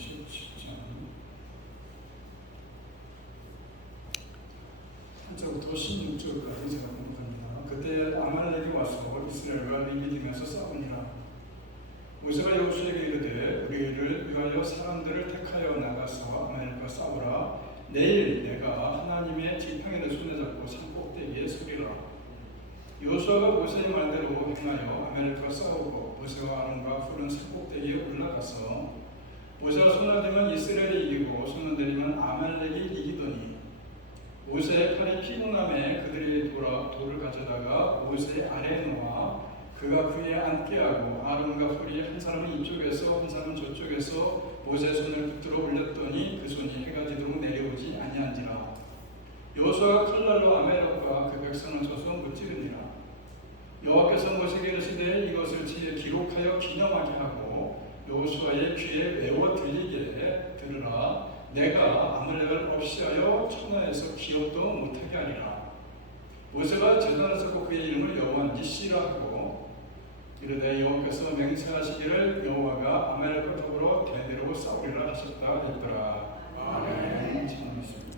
10장 1절부터 16절까지 제가 공부합니다. 그때 아말렉이 와서 이스라엘과 미디안에서 싸우니라. 모세가 여호수아에게 이르되 우리를 위하여 사람들을 택하여 나가서 아말렉과 싸우라. 내일 내가 하나님의 지팡이를 손에 잡고 산 꼭대기에 서리라. 여호수아가 모세의 말대로 행하여 아말렉과 싸우고 모세와 아론과 훌은 산 꼭대기에 올라가서 모세가 손을 들면 이스라엘이 이기고 손을 들이면 아말렉이 이기더니 모세의 팔이 피곤함에 그들이 돌을 가져다가 모세의 아래에 놓아 그가 그 위에 앉게 하고 아론과 훌이 한 사람은 이쪽에서 한 사람은 저쪽에서 모세의 손을 붙들어 올렸더니 그 손이 해가 지도록 내려오지 아니한지라. 여호수아가 칼날로 아말렉과 그 백성을 쳐서 무찌르니라. 여호와께서 모세에게 이르시되 이것을 기록하여 기념하게 하고 여호수아의 귀에 외워 들리게 들으라. 내가 아말렉을 없이하여 천하에서 기업도 못하게 하리라. 모세가 제단을 쌓고 그의 이름을 여호와 니시라 하고 이르되 여호와께서 맹세하시기를 여호와가 아말렉과 더불어 대대로 싸우리라 하셨다 했더라. 아멘. 찬양하겠습니다.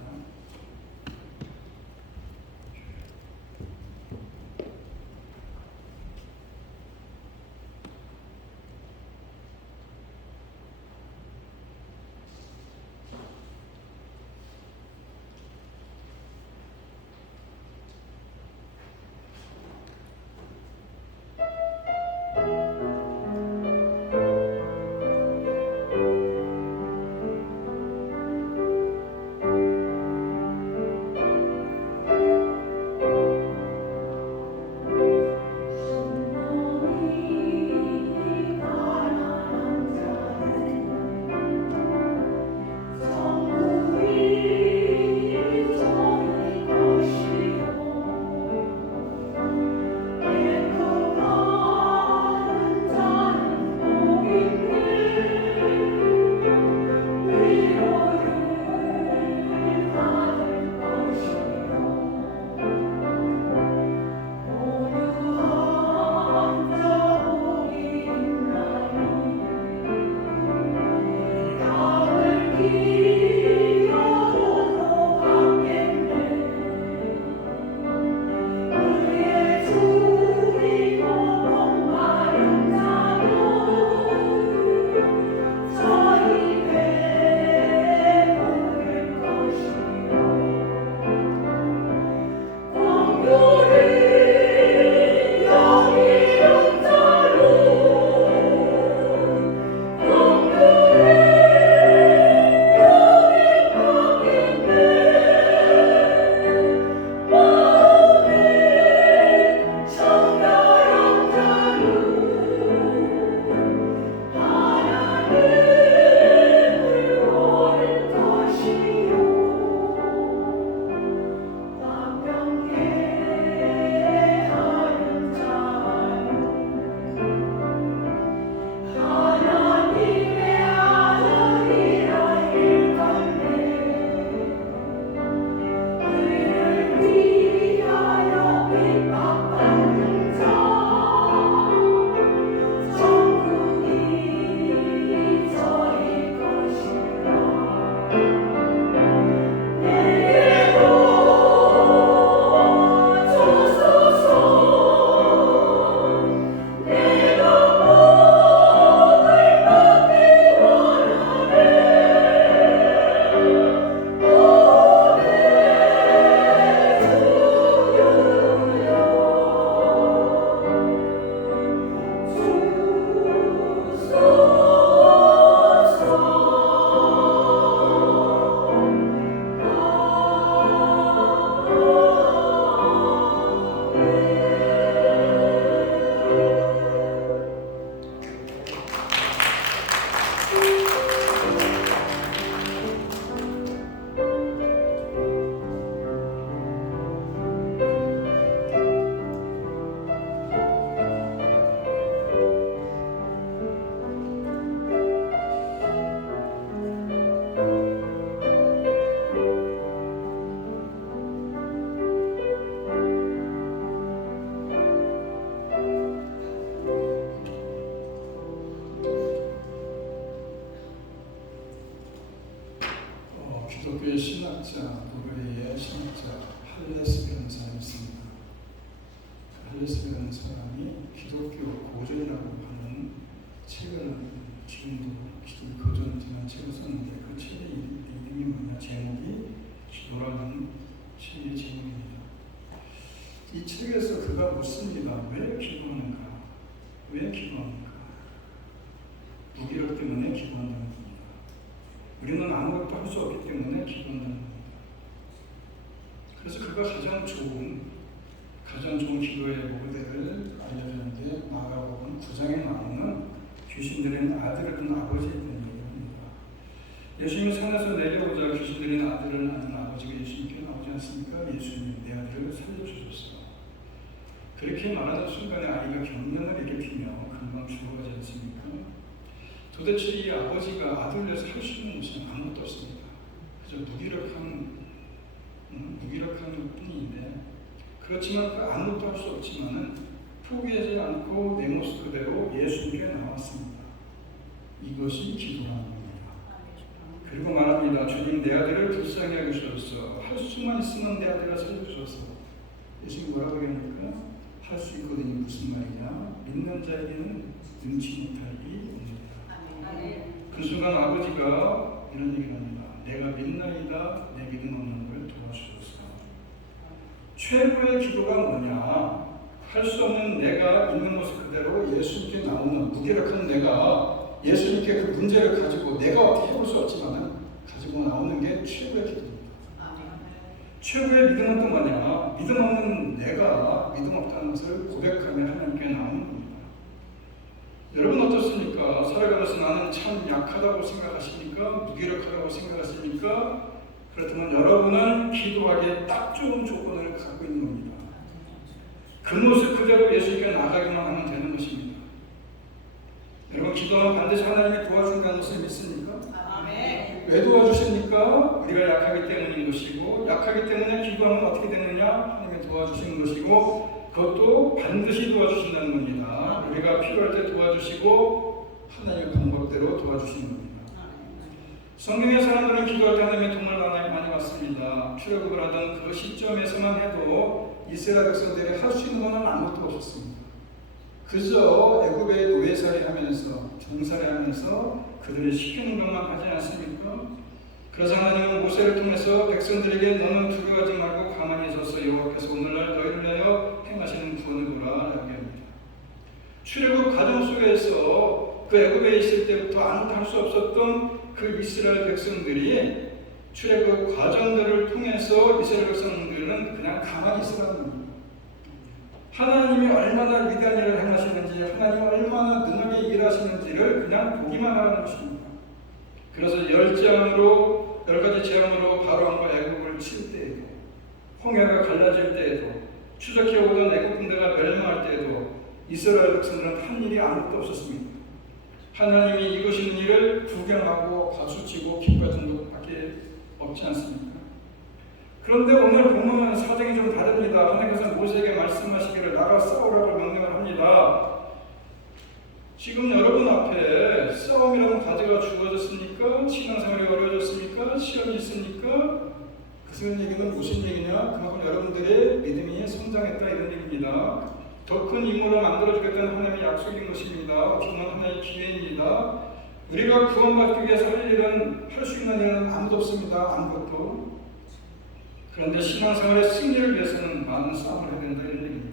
기독교의 신학자, 노르웨이의 신학자 할레스 변사가 있습니다. 할레스 변사람이 기독교 고전이라고 하는 책을 지금도 기독교 고전이라는 책을 썼는데 그 책의 이름이 뭐냐, 제목이 기도라는 책의 제목입니다. 이 책에서 그가 묻습니다. 왜 기도하는가? 왜 기도하는가? 무기력 때문에 기도한다는 겁니다. 우리는 아무것도 할 수 없기 때문에 기도한다는 겁니다. 그래서 그가 가장 좋은 기도의 모델을 알려주는데 마가복음 9장에 나오는 귀신 들린 아들을 둔 아버지에 대한 얘기입니다. 예수님이 산에서 내려오자 귀신 들린 아들을 낳는 아버지가 예수님께 나오지 않습니까? 예수님, 내 아들을 살려주셨어. 그렇게 말하는 순간에 아이가 경련을 일으키며 금방 죽어가지 않습니까? 도대체 이 아버지가 아들을 위해서 할 수 있는 것은 아무것도 없습니다. 그저 무기력한 뿐인데, 그렇지만 그 아무것도 할 수 없지만은 포기하지 않고 내 모습 그대로 예수님께 나왔습니다. 이것이 기도하는 겁니다. 그리고 말합니다. 주님, 내 아들을 불쌍히 여기셔서 할 수만 있으면 내 아들을 살려주셔서. 예수님 뭐라고 합니까? 할 수 있거든요. 무슨 말이냐? 믿는 자에게는 능치 못할 일이 없느니라. 그 순간 아버지가 이런 얘기를 합니다. 내가 믿나이다. 내 믿음 없는 걸 도와주소서. 최고의 기도가 뭐냐? 할 수 없는 내가 있는 모습 그대로 예수님께 나오는 무기력한 내가 예수님께 그 문제를 가지고 내가 어떻게 해볼 수 없지만 가지고 나오는 게 최고의 기도입니다. 최고의 믿음은 또 뭐냐? 믿음 없는 내가 믿음 없다는 것을 고백하며 하나님께 나오는 겁니다. 여러분 어떻습니까? 살아가면서 나는 참 약하다고 생각하십니까? 무기력하다고 생각하십니까? 그렇다면 여러분은 기도하기에 딱 좋은 조건을 갖고 있는 겁니다. 그 모습 그대로 예수님께 나가기만 하면 되는 것입니다. 여러분 기도하면 반드시 하나님이 도와준다는 것을 믿습니까? 아멘. 왜 도와주십니까? 우리가 약하기 때문인 것이고, 약하기 때문에 기도하면 어떻게 되느냐? 하나님이 도와주시는 것이고, 그것도 반드시 도와주신다는 겁니다. 우리가 필요할 때 도와주시고 하나님의 방법대로 도와주시는 겁니다. 성경의 사람들은 기도할 때 하나님의 도움을 많이 받습니다. 출애굽을 하던 그 시점에서만 해도 이스라엘 백성들이 할 수 있는 것은 아무것도 없었습니다. 그저 애굽의 노예살이 하면서 종살이 하면서 그들이 시키는 것만 하지 않습니까? 그래서 하나님은 모세를 통해서 백성들에게 너는 두려워하지 말고 가만히 서서 여호와께서 오늘날 너희를 위하여 행하시는 구원을 보라 라고 합니다. 출애굽 과정 속에서 그 애굽에 있을 때부터 아무것도 할 수 없었던 그 이스라엘 백성들이 출애굽 과정들을 통해서 이스라엘 백성들은 그냥 가만히 있으라는 겁니다. 하나님이 얼마나 위대한 일을 행하시는지, 하나님이 얼마나 능하게 일하시는지를 그냥 보기만 하라는 것입니다. 그래서 10가지 재앙으로 바로왕과 애굽을 칠 때에도, 홍해가 갈라질 때에도, 추적해 오던 애굽 군대가 멸망할 때에도 이스라엘 백성들은 한 일이 아무것도 없었습니다. 하나님이 이루시는 일을 구경하고 박수치고 기뻐할 정도밖에 없지 않습니까? 그런데 오늘 본문은 사정이 좀 다릅니다. 하나님께서 모세에게 말씀하시기를 나가 싸우라고 명령을 합니다. 지금 여러분 앞에 싸움이라는 과제가 주어졌습니까? 신앙생활이 어려워졌습니까? 시험이 있습니까? 그 얘기는 무슨 얘기냐? 그만큼 여러분들의 믿음이 성장했다 이런 얘기입니다. 더 큰 인물을 만들어주겠다는 하나님의 약속인 것입니다. 주는 하나의 기회입니다. 우리가 구원받기 위해서 할 일은, 할 수 있는 일은 아무도 없습니다. 아무것도. 그런데 신앙생활의 승리를 위해서는 많은 싸움을 해야 된다 이런 얘기입니다.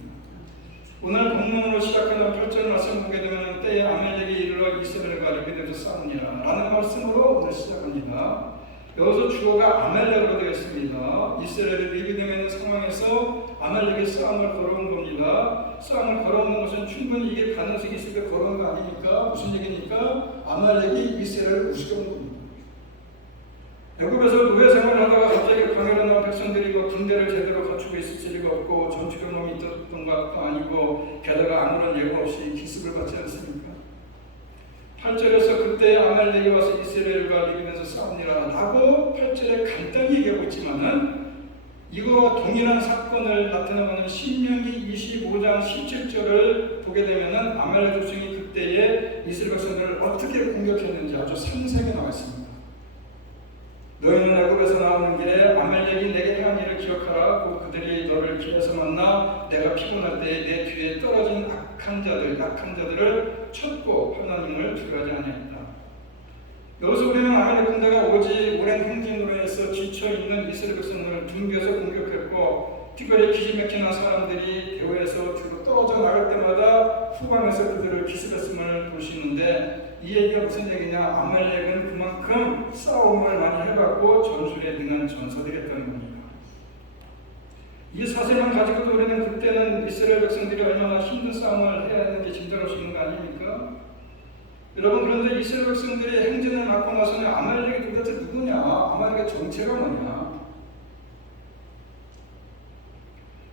오늘 본문으로 시작하는 8절 말씀 보게 되면 때에 아멜렉이 이르러 이스라엘과 리비데도 싸우니라 라는 말씀으로 오늘 시작합니다. 여기서 주어가 아멜렉으로 되겠습니다. 이스라엘이 리비데에 있는 상황에서 아멜렉이 싸움을 걸어온 겁니다. 싸움을 걸어오는 것은 충분히 이게 가능성이 있을 때 걸어온 거 아닙니까? 무슨 얘기입니까? 아멜렉이 이스라엘을 우습게 온 겁니다. 애굽에서 노예 생활을 하다가 갑자기 광야로 나온 백성들이 군대를 제대로 갖추고 있을 리가 없고 전투 경험이 있었던 것도 아니고 게다가 아무런 예고 없이 기습을 받지 않습니까? 8절에서 그때 아말렉이 와서 이스라엘과 리비면서 싸우니라 라고 8절에 간단히 얘기하고 있지만은 이거와 동일한 사건을 나타내는 신명기 25장 17절을 보게 되면은 아말렉 족속이 그때에 이스라엘 백성들을 어떻게 공격했는지 아주 상세하게 나와 있습니다. 너희는 애굽에서 나오는 길에 아말렉이 내게 행한 일을 기억하라. 곧 그들이 너를 길에서 만나 내가 피곤할 때에 내 뒤에 떨어진 약한 자들을 쳤고 하나님을 두려워하지 아니했다. 여기서 우리는 아말렉 군대가 오직 오랜 행진으로 해서 지쳐있는 이스라엘 백성을 둥겨서 공격했고, 특별히 기지맥히는 사람들이 대회에서 뒤로 떨어져 나갈 때마다 후방에서 그들을 기습했음을 볼 수 있는데, 이 얘기가 무슨 얘기냐? 아말렉은 그만큼 싸움을 많이 해봤고 전술에 능한 전사들이었다는 겁니다. 이 사실만 가지고도 우리는 그때는 이스라엘 백성들이 얼마나 힘든 싸움을 해야 하는지 짐작할 수 있는 거 아닙니까? 여러분, 그런데 이스라엘 백성들이 행진을 맡고 나서는 아말렉이 도대체 누구냐? 아말렉의 정체가 뭐냐?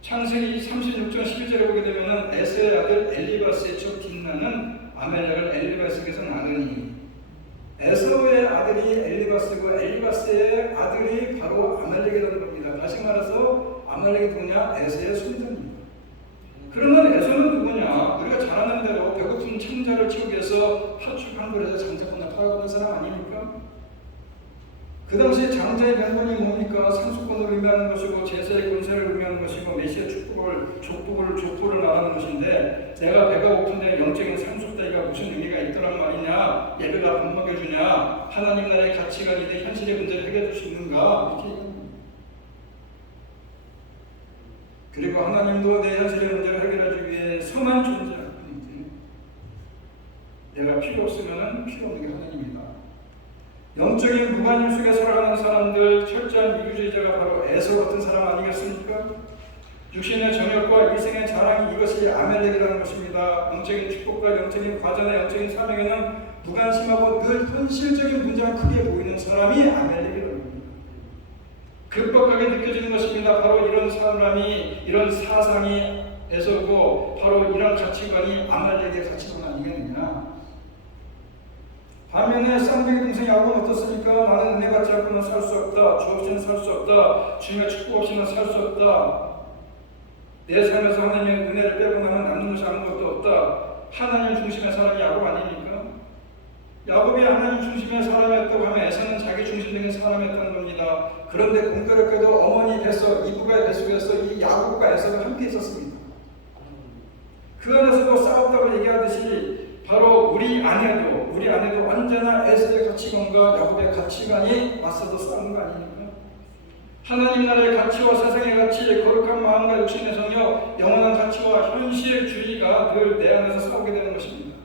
창세기 36장 11절에 보게 되면 에서의 아들 엘리바스의 첫 뒷나는 아말렉을 엘리바스에게서 나느니, 에서의 아들이 엘리바스고 엘리바스의 아들이 바로 아말렉이라는 겁니다. 다시 말해서 아말렉이 누구냐? 에서의 손자입니다. 그러면 에서는 누구냐? 우리가 잘 아는 대로 배고픈 창자를 치우기 위해서 파축한 그릇에 장자권을 팔아가는 사람 아닙니까? 그 당시 장자의 명분이 뭡니까? 상속권을 의미하는 것이고 제사의 권세를 의미하는 것이고 메시아의 족보를 말하는 것인데, 내가 배가 고픈데 영적인 상속대가 무슨 의미가 있더란 말이냐? 예배가 밥 먹여주냐? 하나님 나라의 가치관이 내 현실의 문제를 해결해 줄 수 있는가? 이렇게 얘기합니다. 그리고 하나님도 내 현실의 문제를 해결하기 위해 선한 존재할 뿐이지, 내가 필요 없으면 필요 없는 게 하나님이다. 영적인 무관심 속에 살아가는 사람들, 철저한 이유주의자가 바로 에서 같은 사람 아니겠습니까? 육신의 정욕과 일생의 자랑이 이것이 아말렉이라는 것입니다. 영적인 축복과 영적인 과제나 영적인 사명에는 무관심하고 늘 현실적인 문제가 크게 보이는 사람이 아말렉이라는 겁니다. 급박하게 느껴지는 것입니다. 바로 이런 사람이, 이런 사상이 에서고, 바로 이런 가치관이 아말렉의 가치관 아니겠느냐? 반면에 쌍둥이 동생 야곱은 어떻습니까? 나는 은혜 받지 않고는 살 수 없다. 주 없이는 살 수 없다. 주님의 축복 없이는 살 수 없다. 내 삶에서 하나님의 은혜를 빼고 나면 남는 것이 아무것도 없다. 하나님 중심의 사람이 야곱 아닙니까? 야곱이 하나님 중심의 사람이었다고 하면 에서는 자기 중심적인 사람이었다는 겁니다. 그런데 공교롭게도 어머니 뱃속, 이브가의 뱃속에서 이 야곱과 에서가 함께 있었습니다. 그 안에서도 싸웠다고 얘기하듯이 바로 우리 안에도 언제나 에서의 가치관과 야곱의 가치관이 맞서도 싸우는 거 아닙니까? 하나님 나라의 가치와 세상의 가치, 거룩한 마음과 육신의 성욕, 영원한 가치와 현실주의가 늘 내 안에서 싸우게 되는 것입니다.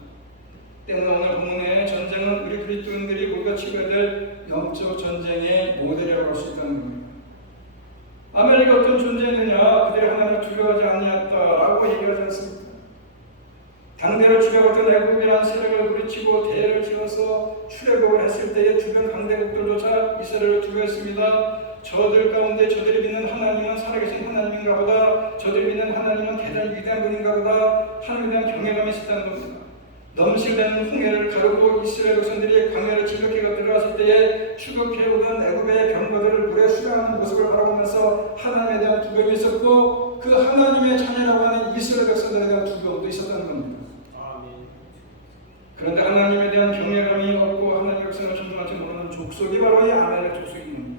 때문에 오늘 본문의 전쟁은 우리 그리스도인들이 우리가 치러야 될 영적 전쟁의 모델이라고 할 수 있다는 겁니다. 아말렉이 어떤 존재였느냐? 그들이 하나님을 두려워하지 아니했다라고 얘기하지 않습니까? 당대를 추격했던 애국이라는 세력을 부딪히고 대를 지어서 출애굽을 했을 때에 주변 강대국들조차 이스라엘을 두려워했습니다. 저들 가운데 저들이 믿는 하나님은 살아계신 하나님인가 보다, 저들이 믿는 하나님은 대단히 위대한 분인가 보다, 하나님에 대한 경외감이 있었다는 겁니다. 넘실대는 홍해를 가르고 이스라엘 백성들이 광야를 진격해가 들어갔을 때에 추격해오던 애굽의 병거들을 물에 수양하는 모습을 바라보면서 하나님에 대한 두려움이 있었고, 그 하나님의 자녀라고 하는 이스라엘 백성들에 대한 두려움도 있었다는 겁니다. 그런데 하나님에 대한 경외감이 없고 하나님의 백성을 존중하지 못하는 족속이 바로 이 아말렉 족속입니다.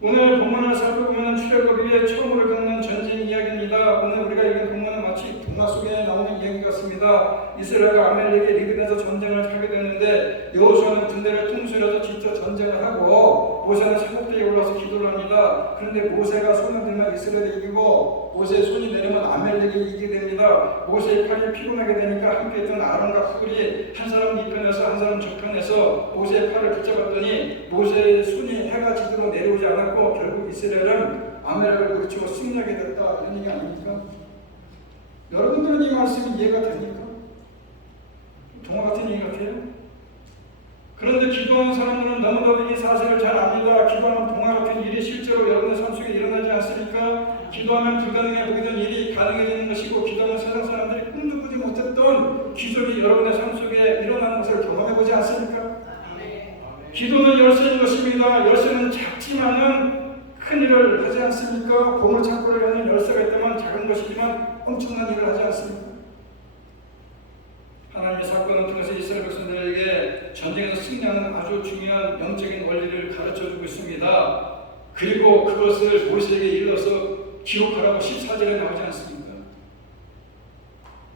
오늘 본문을 살펴보면 출애굽 이후에 처음으로 겪는 전쟁 이야기입니다. 오늘 우리가 읽은 본문은 마치 동화 속에 나오는 이야기 같습니다. 이스라엘과 아말렉이 리브에서 전쟁을 하게 됐는데, 여호수아는 군대를 통솔해서 직접 전쟁을 하고 모세는 사복대에 올라서 기도를 합니다. 그런데 모세가 손을 들면 이스라엘이 이기고 모세의 손이 내리면 아말렉이 이기게 됩니다. 모세의 팔이 피곤하게 되니까 함께 있던 아론과 훌이 한 사람 이 편에서 한 사람 저 편에서 모세의 팔을 붙잡았더니 모세의 손이 해가 지도록 내려오지 않았고 결국 이스라엘은 아말렉을 물리치고 승리하게 됐다, 이런 얘기 아닙니까? 여러분들은 이 말씀이 이해가 됩니까? 동화 같은 얘기 같아요? 그런데 기도하는 사람들은 너무나도 이 사실을 잘 압니다. 기도하는 동화 같은 일이 실제로 여러분의 삶 속에 일어나지 않습니까? 기도하면 불가능해 보이던 일이 가능해지는 것이고, 기도하는 세상 사람들이 꿈도 꾸지 못했던 기적이 여러분의 삶 속에 일어나는 것을 경험해보지 않습니까? 기도는 열쇠인 것입니다. 열쇠는 작지만은 큰 일을 하지 않습니까? 보물창고를 여는 열쇠가 있다면 작은 것이지만 엄청난 일을 하지 않습니까? 하나님의 사건을 통해서 이스라엘 백성들에게 전쟁에서 승리하는 아주 중요한 영적인 원리를 가르쳐주고 있습니다. 그리고 그것을 모세에게 일러서 기록하라고 14절에 나오지 않습니까?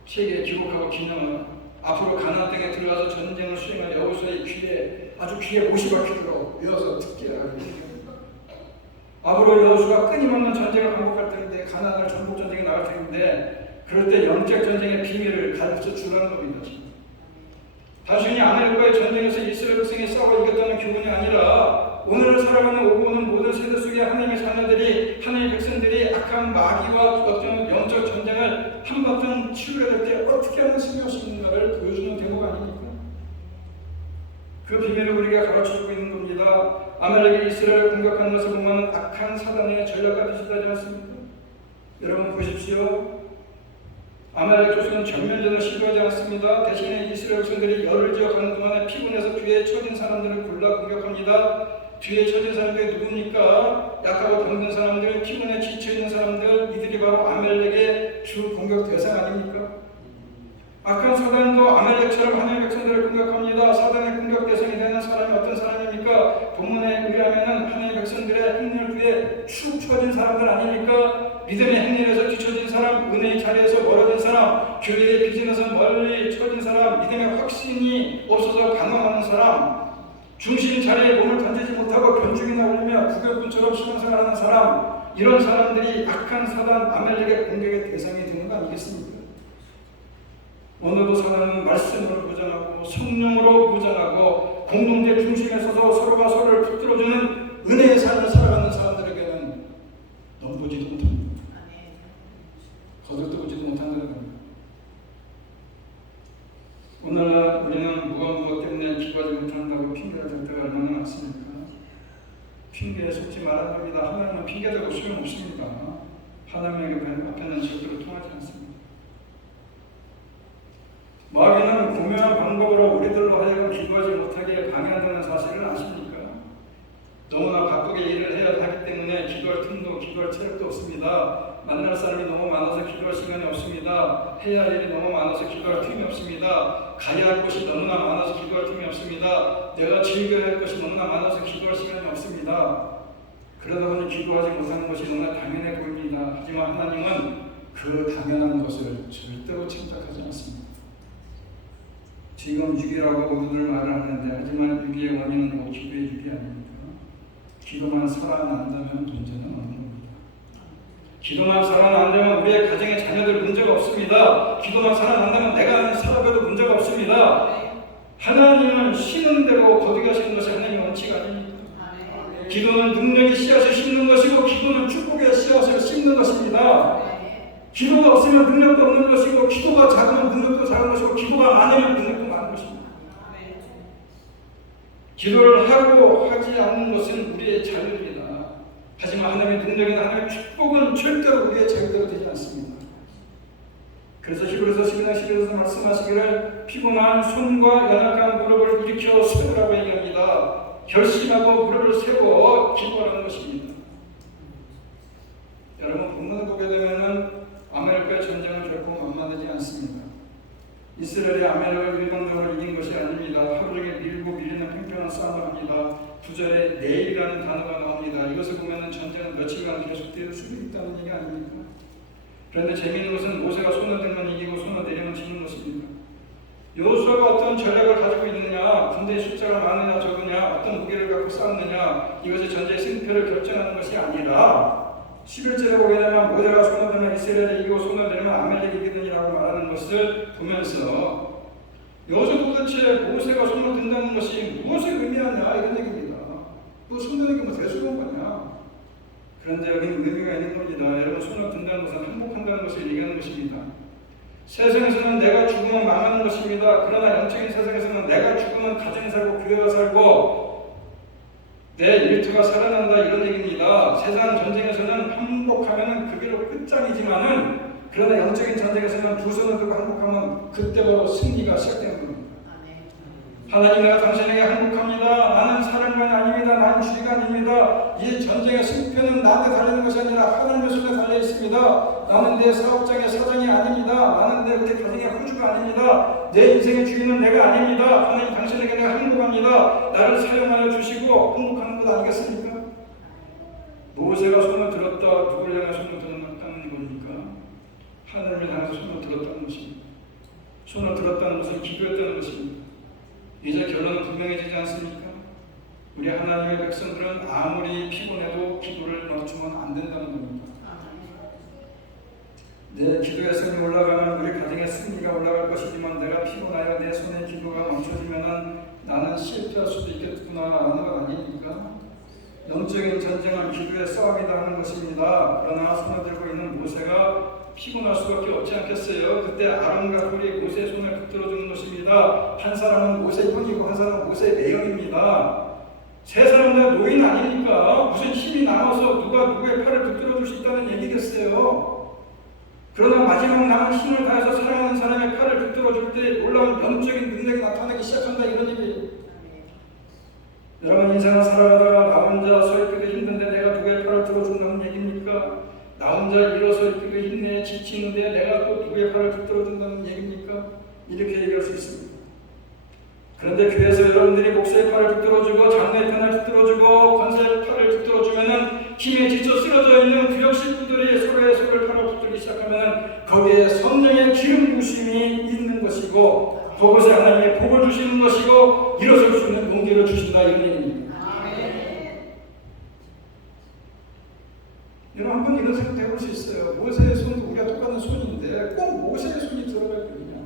세계에 기록하고 기념하라. 앞으로 가나안 땅에 들어가서 전쟁을 수행할 여호수아의 귀에 아주 귀에 못이 박히도록 외워서 듣게 하라. 앞으로 여호수아가 끊임없는 전쟁을 반복할 때인데, 가나안을 전복 전쟁에 나갈 때인데, 그럴 때 영적 전쟁의 비밀을 가르쳐 주라는 겁니다. 단순히 아말렉과의 전쟁에서 이스라엘 백성이 싸워 이겼다는 교훈이 아니라 오늘을 살아가는 오고 오는 모든 세대 속에 하나님의 자녀들이, 하나님의 백성들이 악한 마귀와 어떤 영적 전쟁을 한바탕 치유해야 될 때 어떻게 하는 승리할 수 있는가를 보여주는 대목 아닙니까? 그 비밀을 우리가 가르쳐주고 있는 겁니다. 아말렉이 이스라엘을 공격하는 것을 보면 악한 사단의 전략과 비슷하지 않습니까? 여러분 보십시오. 아말렉 조수는 전면전을 시도하지 않습니다. 대신에 이스라엘 백성들이 열을 지어 가는 동안에 피곤해서 뒤에 처진 사람들을 골라 공격합니다. 뒤에 처진 사람들이 누굽니까? 약하고 병든 사람들, 피곤에 지쳐있는 사람들, 이들이 바로 아말렉의 주 공격 대상 아닙니까? 악한 사단도 아말렉처럼 하나님의 백성들을 공격합니다. 사단의 공격 대상이 되는 사람이 어떤 사람입니까? 본문에 의하면 하나님의 백성들의 행렬 뒤에 축 처진 사람들 아닙니까? 믿음의 행렬에서 뒤처진 사람, 은혜의 자리에서 멀어진 사람, 교회의 비전에서 멀리 처진 사람, 믿음의 확신이 없어서 방황하는 사람, 중심 자리에 몸을 던지지 못하고 견죽이나 올리며 구별꾼처럼 신앙생활하는 사람, 이런 사람들이 악한 사단 아말렉의 공격의 대상이 되는 거 아니겠습니까? 오늘도 사단은 말씀으로 무장하고 성령으로 무장하고 공동체 중심에 서서 서로가 서로를 붙들어주는 은혜의 삶을 살아가는 사람들에게는 넘보지도 못합니다. 거들떠보지도 못한다는 겁니다. 오늘날 우리는 무엇 때문에 기도하지 못한다고 핑계를 댈 때가 얼마나 많습니까? 핑계에 속지 말아야 합니다. 하나님은 핑계대고 소용없습니다. 하나님에게 앞에는 절대로 통하지 않습니다. 마귀는 고명한 방법으로 우리들로 하여금 기도하지 못하게 방해한다는 사실을 아십니까? 너무나 바쁘게 일을 해야 하기 때문에 기도할 틈도 기도할 체력도 없습니다. 만날 사람이 너무 많아서 기도할 시간이 없습니다. 해야 할 일이 너무 많아서 기도할 틈이 없습니다. 가야 할 곳이 너무나 많아서 기도할 틈이 없습니다. 내가 즐겨야 할 것이 너무나 많아서 기도할 시간이 없습니다. 그러다 보니 기도하지 못하는 것이 너무나 당연해 보입니다. 하지만 하나님은 그 당연한 것을 절대로 참작하지 않습니다. 지금 유기라고 모두들 말을 하는데, 하지만 유기의 원인은 뭐 기도의 유기 아닙니까? 기도만 살아난다면 문제는 없는 겁니다. 기도만 살아난다면 우리의 가정의 자녀들 문제가 없습니다. 기도만 살아난다면 내가 살아가도 문제가 없습니다. 하나님은 쉬는 대로 거두게 하시는 것이 하나님의 원칙 아닙니까? 기도는 능력의 씨앗을 심는 것이고, 기도는 축복의 씨앗을 심는 것입니다. 기도가 없으면 능력도 없는 것이고, 기도가 작으면 능력도 작은 것이고, 기도가 많으면 능력도 많은 것입니다. 기도를 하고 하지 않는 것은 우리의 자유입니다. 하지만 하나님의 능력이나 하나님의 축복은 절대로 우리의 자유대로 되지 않습니다. 그래서 히브리서 12장 11절에서 말씀하시기를 피곤한 손과 연약한 무릎을 일으켜 세우라고 얘기합니다. 결심하고 무릎을 세워 기도하라는 것입니다. 여러분 본문을 보게 되면 아말렉과의 전쟁은 결코 만만하지 않습니다. 이스라엘이 아말렉을 일방적으로 이긴 것이 아닙니다. 하루 종일 밀고 밀리는 팽팽한 싸움을 합니다. 9절에 내일이라는 단어가 나옵니다. 이것을 보면 전쟁은 며칠간 계속될 수 있다는 얘기 아닙니까? 그런데 재미있는 것은 모세가 손을 들면 이기고 손을 내리면 지는 것입니다. 여호수아가 어떤 전략을 가지고 있느냐, 군대의 숫자가 많으냐 적으냐, 어떤 무기를 갖고 싸우느냐, 이것이 전쟁의 승패를 결정하는 것이 아니라 11절에 보게 되면 모세가 손을 들면 이스라엘이 이기고 손을 내리면 아말렉이 이기느니라고 말하는 것을 보면서 여기서 도대체 모세가 손을 든다는 것이 무엇을 의미하냐 이런 얘기입니다. 또 손을 드는 게 뭐 대수로운 거냐? 그런데 여기는 의미가 있는 겁니다. 여러분 손을 든다는 것은 항복한다는 것을 얘기하는 것입니다. 세상에서는 내가 죽으면 망하는 것입니다. 그러나 영적인 세상에서는 내가 죽으면 가정이 살고 교회가 살고 내 일터가 살아난다 이런 얘기입니다. 세상 전쟁에서는 항복하면 그 길로 끝장이지만은 그러나 영적인 전쟁에서는 두 손을 들고 항복하면 그때 바로 승리가 시작되는 겁니다. 하나님 내가 당신에게 항복합니다. 나는 사령관이 아닙니다. 나는 주의관입니다. 이 전쟁의 승패는 나한테 달리는 것이 아니라 하나님의 손에 달려 있습니다. 나는 내 사업장의 사장이 아닙니다. 나는 내 가정의 호주가 아닙니다. 내 인생의 주인은 내가 아닙니다. 하나님 당신에게 내가 항복합니다. 나를 사용하여 주시고 항복하는 것 아니겠습니까? 모세가 손을 들었다. 누구를 향해 손을 들었다는 겁니까? 하나님을 향해서 손을 들었다는 것입니다. 손을 들었다는 것은 기도했다는 것입니다. 이제 결론은 분명해지지 않습니까? 우리 하나님의 백성들은 아무리 피곤해도 기도를 멈추면 안 된다는 겁니다. 내 기도의 성이 올라가면 우리 가정의 승리가 올라갈 것이지만 내가 피곤하여 내 손의 기도가 멈춰지면 나는 실패할 수도 있겠구나 하는 것 아닙니까? 영적인 전쟁은 기도의 싸움이다 하는 것입니다. 그러나 손을 들고 있는 모세가 피곤할 수밖에 없지 않겠어요? 그때 아론과 홀이 모세의 손을 붙들어주는 것입니다. 한 사람은 모세의 형이고 한 사람은 모세의 매형입니다. 세 사람 다 노인 아닙니까? 무슨 힘이 남아서 누가 누구의 팔을 붙들어줄 수 있다는 얘기겠어요? 그러나 마지막 남은 힘을 다해서 사랑하는 사람의 팔을 붙들어줄 때 놀라운 영적인 능력이 나타나기 시작한다 이런 얘기예요. 여러분 인생을 살아가다가 나 혼자 서 있기도 힘든데 내가 누구의 팔을 들어준다는 얘기입니까? 나 혼자 일어서 있기도 힘내 지치는데 내가 또 누구의 팔을 붙들어준다는 얘기입니까? 이렇게 얘기할 수 있습니다. 그런데 교회에서 여러분들이 목사의 팔을 붙들어주고 장로의 편을 붙들어주고 권사의 팔을 붙들어주면은 힘에 지쳐 쓰러져 있는 구역 식구들이 서로의 손을 팔을 붙들기 시작하면 거기에 성령의 기름 부심이 있는 것이고 그곳에 하나님의 복을 주시는 것이고 일어설 수 있는 용기를 주신다 이런 얘기입니다. 여러분 한번 이런 생각 해볼 수 있어요. 모세의 손도 우리가 똑같은 손인데 꼭 모세의 손이 들어갈 거냐?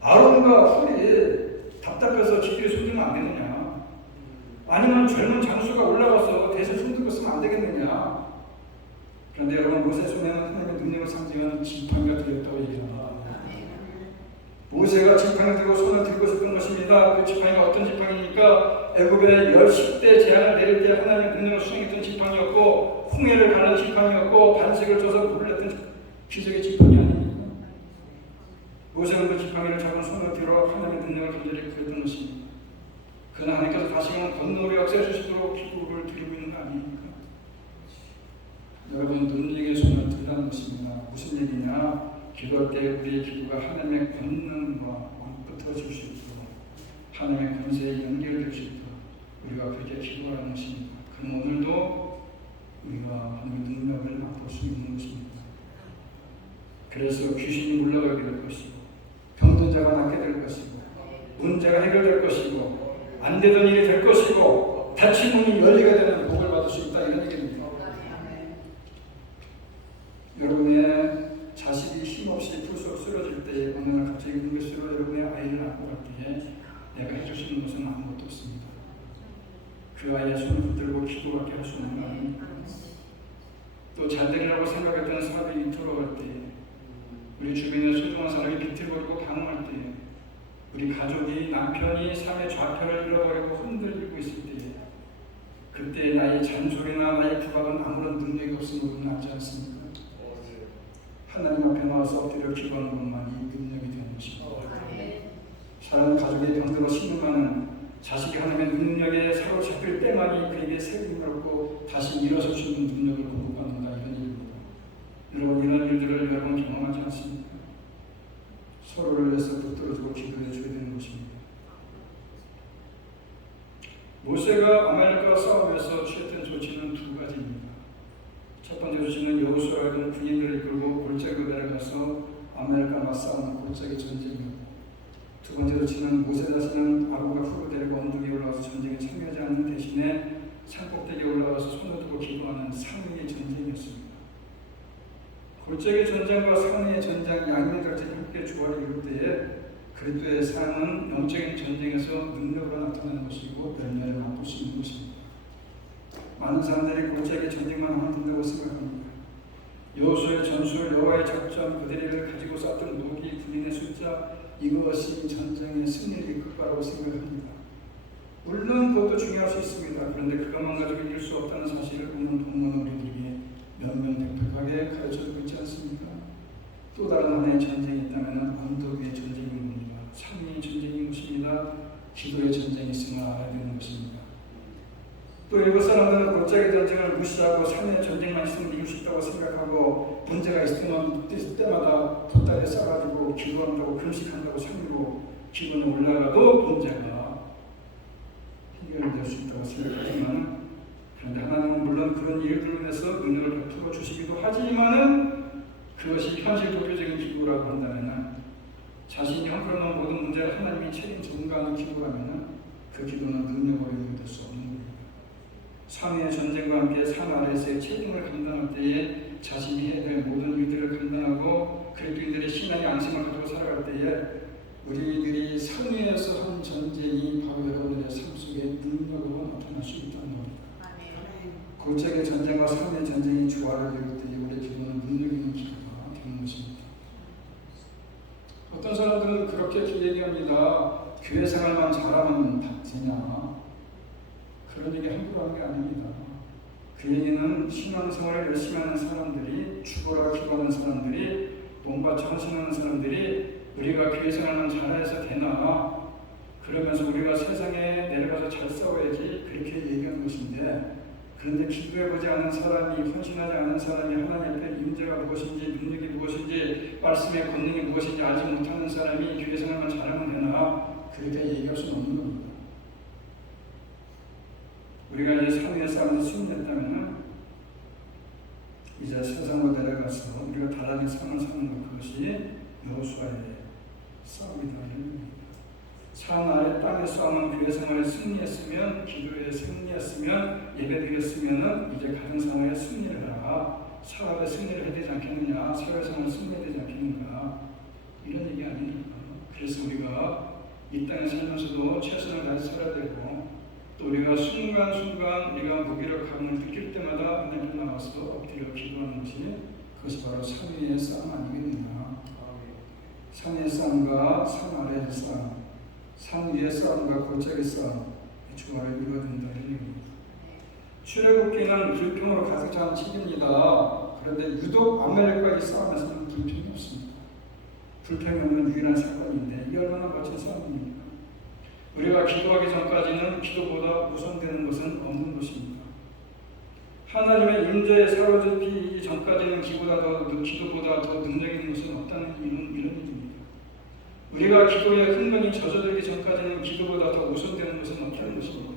아론과 홀이 답답해서 지들이 손들면 안 되느냐? 아니면 젊은 장수가 올라가서 대신 손들고 쓰면 안 되겠느냐? 그런데 여러분 모세 손에는 하나님의 능력을 상징하는 지팡이가 들어있다고 얘기합니다. 모세가 지팡이 들고 손을 들고 싶은 것입니다. 그 지팡이가 어떤 지팡이입니까? 애굽에 10대 재앙을 내릴 때 하나님의 능력을 수행했던 지팡이였고 홍해를 가는 지팡이였고 반석을 쳐서 물을 냈던 기적의 지팡이 아닙니까? 모세는 그 지팡이를 잡은 손을 들어 하나님의 능력을 간절히 구했던 것입니다. 그러나 하나님께서 다시금 건너오리 역사해 주시도록 기도를 드리고 있는 거 아닙니까? 여러분 능력의 손을 든다는 것입니다. 무슨 얘기냐? 기도할 때 우리의 기도가 하나님의 권능과 붙어질 수 있도록 하나님의 권세에 연결될 수 있도록 우리가 그렇게 기도하는 것입니다. 그럼 오늘도 우리가 하나님의 능력을 맛볼 수 있는 것입니다. 그래서 귀신이 물러가게 될 것이고 병든 자가 낫게 될 것이고 문제가 해결될 것이고 안 되던 일이 될 것이고 닫힌 문이 열리게 되는 복을 받을 수 있다 이런 얘기입니다. 여러분의 자식이 힘없이 풀썩 쓰러질 때 어느 날 갑자기 응급실로 여러분의 아이를 안고 갈 때에 내가 해줄 수 있는 것은 아무것도 없습니다. 그 아이의 손을 붙들고 기도밖에 할 수 있는 거 아닙니까? 또 잘 되리라고 생각했던 사업이 위태로울 때 우리 주변의 소중한 사람이 비틀거리고 방황할 때 우리 가족이 남편이 삶의 좌표를 잃어버리고 흔들리고 있을 때 그때 나의 잔소리나 나의 구박은 아무런 능력이 없음으로 남지 않습니까? 하나님 앞에 나와서 엎드려 기도하는 것만이 능력이 되는 것입니다. 사람 가족의 병들어 신음하는 자식이 하나님의 능력에 사로잡힐 때만이 그에게 새 힘을 얻고 다시 일어설 수 있는 능력을 공급받는다 이런 일입니다. 여러분 이런 일들을 여러분 경험하지 않습니까? 서로를 위해서 붙들어주고 기도해 줘야 되는 것입니다. 모세가 아말렉과 싸움에서 취했던 조치는 두 가지입니다. 첫 번째 조치는 여호수아가 군인들을 이끌고 골짜기로 내려가서 아말렉과 맞싸우는 골짜기 전쟁이고 두 번째 조치는 모세 자신은 아론과 훌을 데리고 언덕 위에 올라가서 전쟁에 참여하지 않는 대신에 산꼭대기에 올라가서 손을 들고 기도하는 상위의 전쟁이었습니다. 골짜기 전쟁과 상위의 전쟁 양면 갈등이 함께 조화를 이룰 때에 그리스도의 삶은 영적인 전쟁에서 능력으로 나타나는 것이고 열매를 맛볼 수 있는 것입니다. 많은 사람들이 골짜기 전쟁만 하면 된다고 생각합니다. 여호수아의 전술, 여호와의 작전, 그들을 가지고 쐈던 무기, 군인의 숫자 이것이 전쟁의 승리를 이끌 거라고 생각합니다. 물론 그것도 중요할 수 있습니다. 그런데 그것만 가지고 이길 수 없다는 사실을 오늘 본문은 우리들에게 명명백백하게 가르쳐주고 있지 않습니까? 또 다른 하나의 전쟁이 있다면 언덕 위의 전쟁인 겁니다. 삶의 전쟁인 것입니다. 기도의 전쟁이 있음을 알아야 되는 것입니다. 또 일부 사람들은 골짜기 전쟁을 무시하고 산의 전쟁만 있으면 이길 수 있다고 생각하고 문제가 있을 때마다 돗자리에 싸가지고 기도한다고 금식한다고 참고 기분이 올라가도 문제가 해결될 수 있다고 생각하지만, 그런데 하나님은 물론 그런 일들로 인해서 은혜를 베풀어 주시기도 하지만은 그것이 현실 도교적인 기도라고 한다면, 자신이 형편없는 모든 문제를 하나님이 전가하는 기도라면 그 기도는 능력으로 이루어질 수 없는 겁니다. 상해의 전쟁과 함께 산 아래에서의 책임을 감당할 때에 자신이 해야 될 모든 일들을 감당하고 그리스도인들의 신앙의 안심을 가지고 살아갈 때에 우리들이 산 위에서 한 전쟁이 바로 여러분들의 삶 속에 능력으로 나타날 수 있다는 겁니다. 골짜기 전쟁과 산의 전쟁이 조화를 이룰 때에 우리의 기도는 능력 있는 기도가 되는 것입니다. 어떤 사람들은 그렇게 얘기합니다. 교회 생활만 잘하면 되냐? 그런 얘기 함부로 하는 게 아닙니다. 그 얘기는 신앙생활을 열심히 하는 사람들이, 죽어라 기도하는 사람들이, 몸바쳐 헌신하는 사람들이 우리가 교회 생활만 잘해서 되나? 그러면서 우리가 세상에 내려가서 잘 싸워야지, 그렇게 얘기하는 것인데, 그런데 기도해보지 않은 사람이, 헌신하지 않은 사람이 하나님 앞에 임재가 무엇인지, 능력이 무엇인지, 말씀의 권능이 무엇인지 알지 못하는 사람이 교회 생활만 잘하면 되나? 그렇게 얘기할 수는 없는 겁니다. 우리가 이제 산 위의 싸움에서 승리했다면 이제 세상으로 내려가서 우리가 달라진 삶을 사는 것, 그것이 여호수아의 싸움이다. 산 아래 땅의 싸움은 교회 생활에 승리했으면, 기도에 승리했으면, 예배드렸으면 이제 가정생활에 승리를 하라. 사업에 승리를 해야 되지 않겠느냐, 사회생활에 승리해야 되지 않겠는가, 이런 얘기 아닙니까? 그래서 우리가 이 땅에 살면서도 최선을 다해서 살아야 되고, 또 우리가 순간순간 우리가 무기력함을 느낄 때마다 하나님 앞에 나와서 엎드려 기도하는 것이, 그것이 바로 산 위의 싸움 아니겠느냐. 산 위의 싸움과 산 아래의 싸움, 산 위의 싸움과 골짜기 싸움, 조화를 이루어야 된다, 이런 얘기입니다. 출애굽기는 불평으로 가득 찬 책입니다. 그런데 유독 아말렉과의 싸움에서는 불평이 없습니다. 불평이 없는 유일한 사건인데 이게 얼마나 멋진 싸움입니까? 우리가 기도하기 전까지는 기도보다 우선되는 것은 없는 것입니다. 하나님의 임재에 사로잡히기 전까지는 기도보다 더 능력 있는 것은 없다는 이런 일입니다. 우리가 기도의 흥건이 젖어들기 전까지는 기도보다 더 우선되는 것은 없다는 것입니다.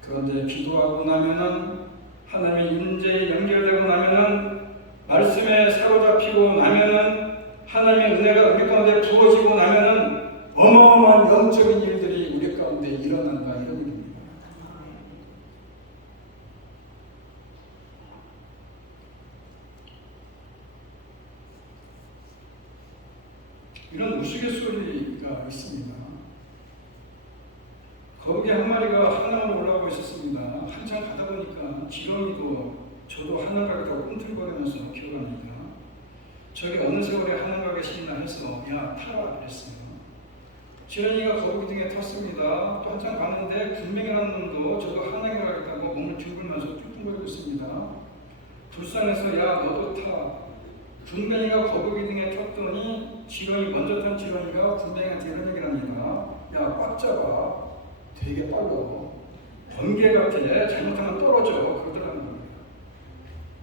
그런데 기도하고 나면은, 하나님의 임재에 연결되고 나면은, 말씀에 사로잡히고 나면은, 하나님의 은혜가 우리 가운데 부어지고 나면은 어마어마한 영적인 일들이 우리 가운데 일어난다, 이런 일입니다. 이런 우스갯소리가 있습니다. 거북이 한 마리가 하늘로 올라가고 있었습니다. 한참 가다 보니까 지렁이도 저도 하늘 가겠다고 꿈틀거리면서 기어갑니다. 저게 어느 세월에 하늘 가겠습니다 해서 야 타라 그랬어요. 지렁이가 거북이 등에 탔습니다. 또 한참 가는데 군뱅이라는 놈도 저도 하늘 가겠다고 몸을 뒹굴면서 뚱뚱거리고 있습니다. 불쌍해서 야 너도 타. 군뱅이가 거북이 등에 탔더니 지렁이 먼저 탄 지렁이가 군뱅이한테 이런 얘기를 합니다. 야 꽉 잡아. 되게 빨라. 번개 같아. 잘못하면 떨어져. 그러더라는 겁니다.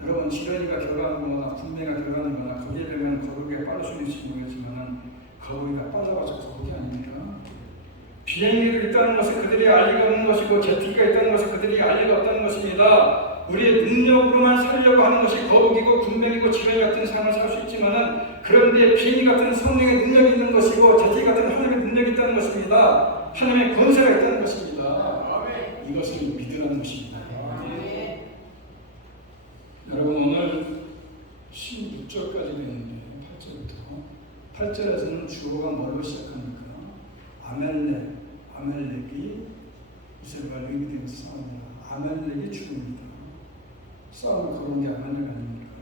여러분, 지렁이가 결과하는 거나 군뱅이가 결과하는 거나 거기에 되면 거북이가 빠를 수는 있을지 모르겠지만 거북이가 빨라가지고 거북이 아닙니까? 비행기가 있다는 것은 그들이 알 리가 없는 것이고 제트기가 있다는 것은 그들이 알 리가 없다는 것입니다. 우리의 능력으로만 살려고 하는 것이 거북이고 군뱅이고 지렁이 같은 삶을 살 수 있지만은, 그런데 비행기 같은 성령의 능력이 있는 것이고 제트기 같은 하나님의 능력이 있다는 것입니다. 하나님의 권세가 있다는 것입니다. 이것을 믿으라는 것입니다. 여러분, 오늘 16절까지 되는데 8절부터 8절에서는 주어가 뭘로 시작합니까? 아멜렉이 이스라엘과 미디안 싸움이다. 아멜렉이 죽습니다. 싸움을 거는 게 아멜렉 아닙니까?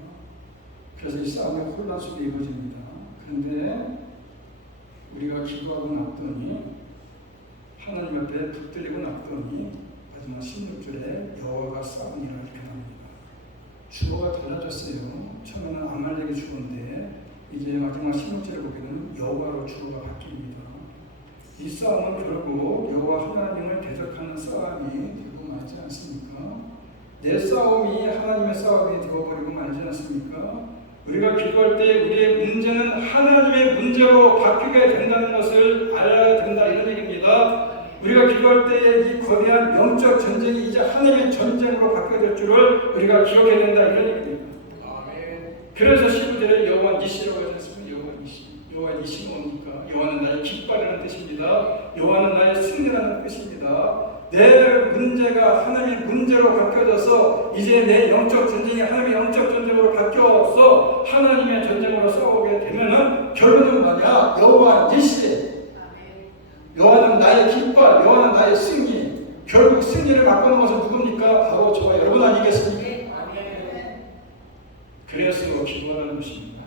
그래서 이 싸움이 혼란 속에 이루어집니다. 그런데 우리가 기도하고 났더니, 하나님 앞에 붙들리고 났더니 마지막 16절에 여호와가 싸우니라 이렇게 합니다. 주어가 달라졌어요. 처음에는 아말렉이 주어인데 이제 마지막 16절에 보기에는 여호와로 주어가 바뀝니다. 이 싸움은 결국 여호와 하나님을 대적하는 싸움이 결국 말지 않습니까? 내 싸움이 하나님의 싸움이 되어버리고 말지 않습니까? 우리가 기도할 때 우리의 문제는 하나님의 문제로 바뀌게 된다는 것을 알아야 된다, 이런 얘기입니다. 우리가 기도할 때에 이 거대한 영적 전쟁이 이제 하나님의 전쟁으로 바뀌게 될 줄을 우리가 기억해야 된다, 이런 얘기입니다. 그래서 15절에 여호와 니시라고 하셨습니다. 여호와 니시가 뭡니까? 여호와는 나의 깃발이라는 뜻입니다. 여호와는 나의 승리라는 뜻입니다. 내 문제가 하나님의 문제로 바뀌어져서 이제 내 영적 전쟁이 하나님의 영적 전쟁으로 바뀌어서 하나님의 전쟁으로 싸우게 되면은 결론은 뭐냐? 여호와 니시, 여호와는 나의 깃발, 여호와는 나의 승리. 결국 승리를 바꾸는 것은 누굽니까? 바로 저와 여러분 아니겠습니까? 그래서 기도하라는 것입니다.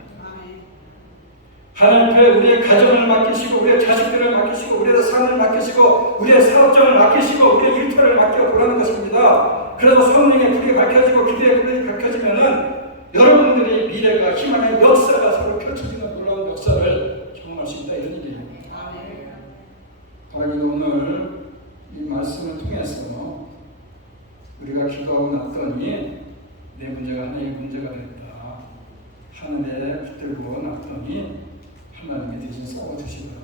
하나님 앞에 우리의 가정을 맡기시고 우리의 자식들을 맡기시고 우리의 삶을 맡기시고 우리의 사업장을 맡기시고 우리의 일터를 맡겨보라는 것입니다. 그래서 성령의 불이 밝혀지고 기도의 불이 밝혀지면은 여러분들의 미래가 희망의 역사가 서로 펼쳐지는 놀라운 역사를 경험할 수 있다, 이런 얘기예요. 바라기도 오늘 이 말씀을 통해서 우리가 기도하고 났더니 내 문제가 하나님의 문제가 됐다. 하늘에 붙들고 났더니 하나님이 대신 싸워주시더라.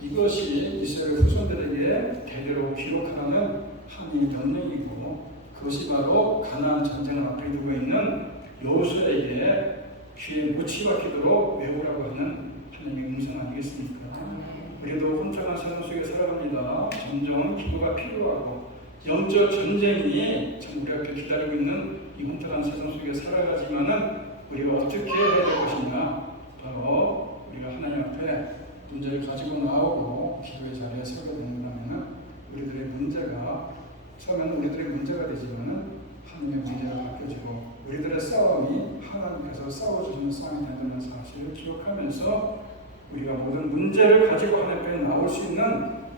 이것이 이스라엘 후손들에게 대대로 기록하는 하나님의 명령이고, 그것이 바로 가나안 전쟁을 앞에 두고 있는 여호수아에게 귀에 못이 박히도록 외우라고 하는 하나님의 음성 아니겠습니까? 우리도 혼자만 세상 속에 살아갑니다. 점점 기도가 필요하고 영적 전쟁이 참 우리 앞에 기다리고 있는 이 혼자만 세상 속에 살아가지만은 우리가 어떻게 해야 될 것이냐? 바로 우리가 하나님 앞에 문제를 가지고 나오고 기도의 자리에 서게 된다면 우리들의 문제가 처음에는 우리들의 문제가 되지만은 하나님의 문제가 바뀌어지고 우리들의 싸움이 하나님께서 싸워주시는 싸움이 된다는 사실을 기억하면서 우리가 모든 문제를 가지고 하나님 앞에 나올 수 있는,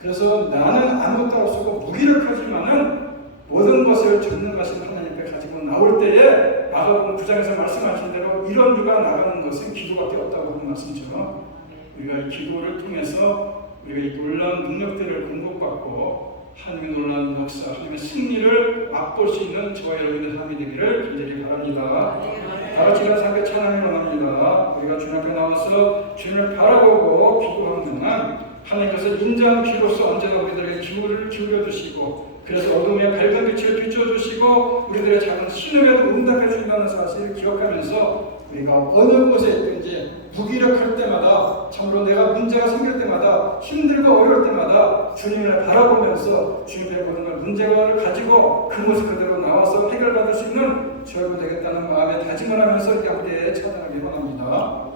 그래서 나는 아무것도 없고 무기력하지만은 모든 것을 전능하신 하나님 앞에 가지고 나올 때에 마가복음 9장에서 말씀하신 대로 이런 유가 나가는 것은 기도밖에 없다고 하는 말씀처럼 우리가 이 기도를 통해서 우리가 이 놀라운 능력들을 공급받고 하나님의 놀라운 역사, 하나님의 승리를 맛볼 수 있는 저와 여러분의 삶이 되기를 간절히 바랍니다. 다같이 일어나서 함께 찬양을 원합니다. 우리가 주님 앞에 나와서 주님을 바라보고 기도하는 동안 하나님께서 인자한 귀로서 언제나 우리들에게 기울을 기울여 주시고, 그래서 어둠의 밝은 빛을 비춰주시고 우리들의 작은 신음에도 응답해 주신다는 사실을 기억하면서 우리가 어느 곳에 있든지 무기력할 때마다, 참으로 내가 문제가 생길 때마다, 힘들고 어려울 때마다 주님을 바라보면서 주님의 모든 문제를 가지고 그 모습 그대로 나와서 해결받을 수 있는 저희가 되겠다는 마음에 다짐을 하면서 함께 찬양하기 원합니다.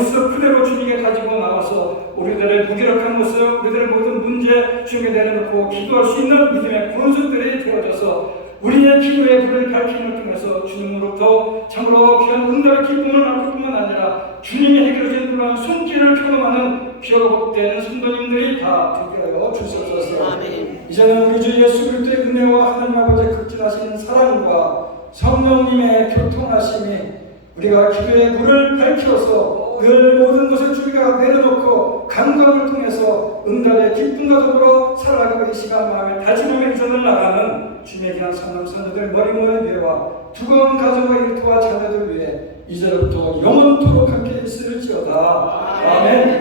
모습 그대로 주님께 가지고 나와서 우리들의 무기력한 모습, 우리들의 모든 문제 주님께 내려놓고 기도할 수 있는 믿음의 권속들이 되어져서 우리의 기도의 불을 밝힘을 통해서 주님으로부터 참으로 귀한 응답의 기쁨을 낳을 뿐만 아니라 주님이 해결해준 놀라운 손길을 경험하는 귀하고 복된 성도님들이 다 되게 하여 주옵소서. 이제는 우리 주 예수 그리스도의 은혜와 하나님 아버지의 극진하신 사랑과 성령님의 교통하심이 우리가 기도의 불을 밝혀서 늘 모든 것을 주님과 내려놓고 감동을 통해서 응답의 기쁨과 더불어 살아가고 이 시간 마음의 다짐함의 이전을 나가는 주님의 귀한 성령 선조들 머리머리 위에와 두꺼운 가정과 일터와 자녀들 위해 이제부터 영원토록 함께 있을지어다. 아멘.